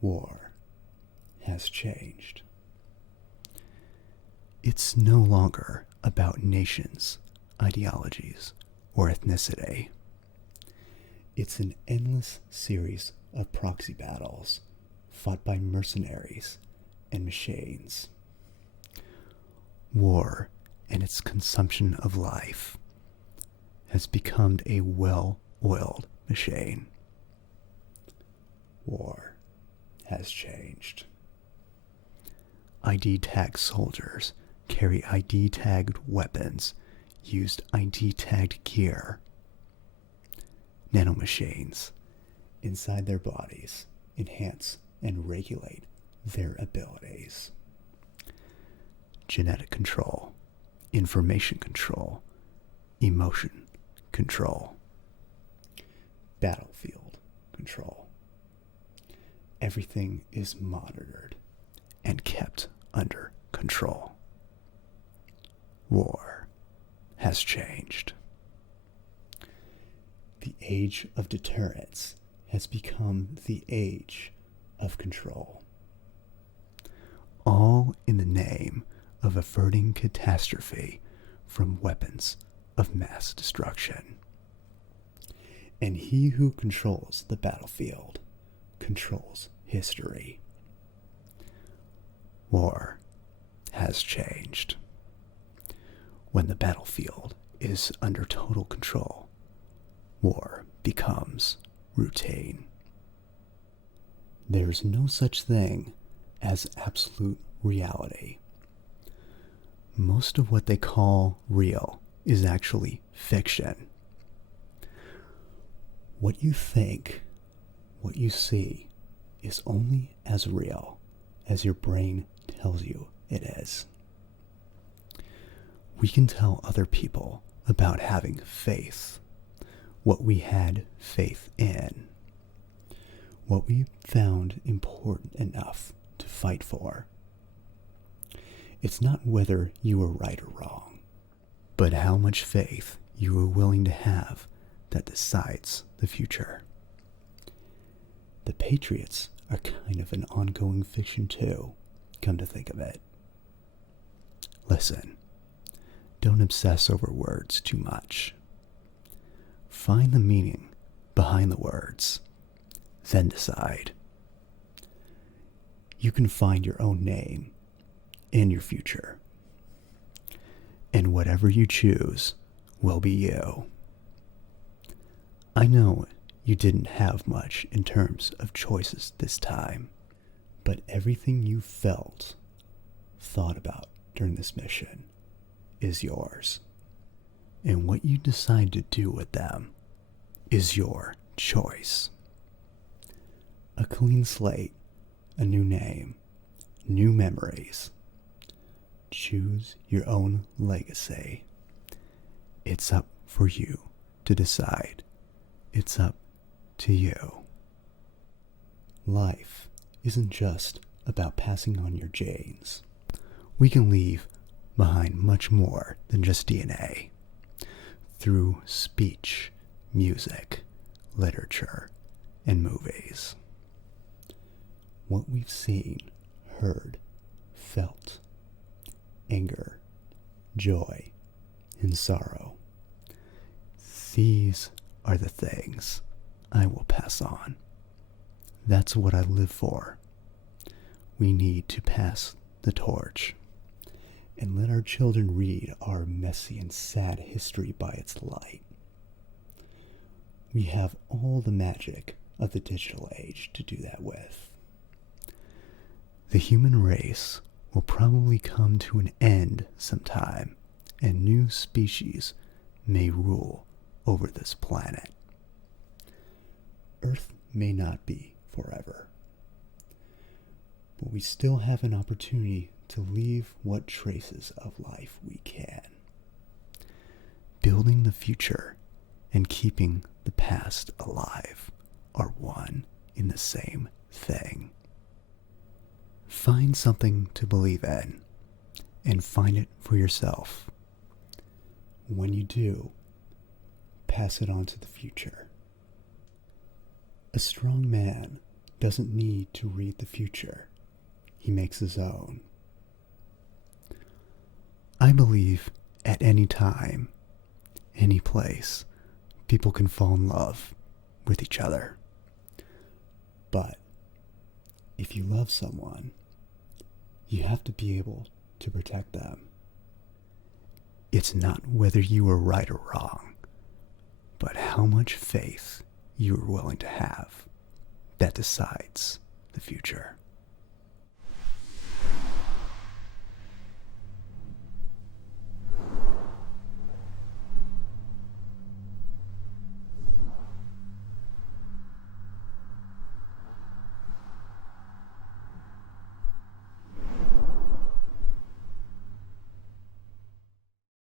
War has changed. It's no longer about nations, ideologies, or ethnicity. It's an endless series of proxy battles fought by mercenaries and machines. War and its consumption of life has become a well-oiled machine. War has changed. ID-tagged soldiers carry ID-tagged weapons, used ID-tagged gear. Nanomachines inside their bodies enhance and regulate their abilities. Genetic control, information control, emotion control, battlefield control. Everything is monitored and kept under control. War has changed. The age of deterrence has become the age of control. All in the name of averting catastrophe from weapons of mass destruction. And he who controls the battlefield controls history. War has changed. When the battlefield is under total control, war becomes routine. There's no such thing as absolute reality. Most of what they call real is actually fiction. What you think, what you see, is only as real as your brain tells you it is. We can tell other people about having faith, what we had faith in, what we found important enough to fight for. It's not whether you were right or wrong, but how much faith you are willing to have that decides the future. The Patriots are kind of an ongoing fiction too, come to think of it. Listen, don't obsess over words too much. Find the meaning behind the words, then decide. You can find your own name in your future. And whatever you choose will be you. I know you didn't have much in terms of choices this time, but everything you felt, thought about during this mission is yours. And what you decide to do with them is your choice. A clean slate, a new name, new memories. Choose your own legacy. It's up for you to decide. It's up to you. Life isn't just about passing on your genes. We can leave behind much more than just DNA. Through speech, music, literature, and movies. What we've seen, heard, felt, anger, joy, and sorrow. These are the things I will pass on. That's what I live for. We need to pass the torch and let our children read our messy and sad history by its light. We have all the magic of the digital age to do that with. The human race will probably come to an end sometime, and new species may rule over this planet. Earth may not be forever, but we still have an opportunity to leave what traces of life we can. Building the future and keeping the past alive are one in the same thing. Find something to believe in and find it for yourself. When you do, pass it on to the future. A strong man doesn't need to read the future. He makes his own. I believe at any time, any place, people can fall in love with each other. But if you love someone, you have to be able to protect them. It's not whether you are right or wrong, but how much faith you are willing to have that decides the future.